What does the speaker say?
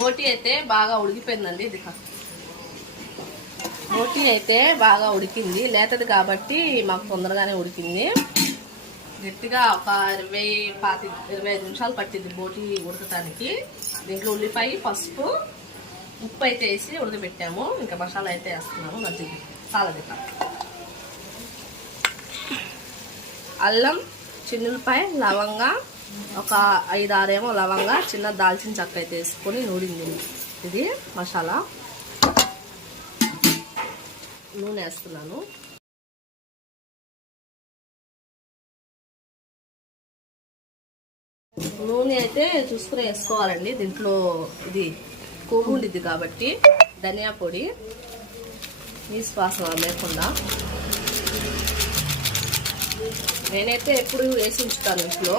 బోటి అయితే బాగా ఉడికిపోయిందండి. ఇది బోటి అయితే బాగా ఉడికింది, లేతది కాబట్టి మాకు తొందరగానే ఉడికింది. గట్టిగా ఒక 25 నిమిషాలు పట్టింది బోటి ఉడకటానికి. దీంట్లో ఉల్లిపాయ, పసుపు, ఉప్పు అయితే వేసి ఉడకబెట్టాము. ఇంకా మసాలా అయితే వేస్తున్నాము. మజ్జిగ, సాలదిక, అల్లం, చిన్నులపాయ, లవంగ, ఒక 5-6 ఏమో లవంగ, చిన్న దాల్చిన చెక్క అయితే వేసుకొని నూరింది. ఇది మసాలా. నూనె వేస్తున్నాను. నూనె అయితే చూసుకుని వేసుకోవాలండి. దీంట్లో ఇది కొవ్వు ఉండిద్ది కాబట్టి ధనియా పొడి, నీసు వాసన లేకుండా. నేనైతే ఎప్పుడు వేసి ఉంచుతాను ఇంట్లో.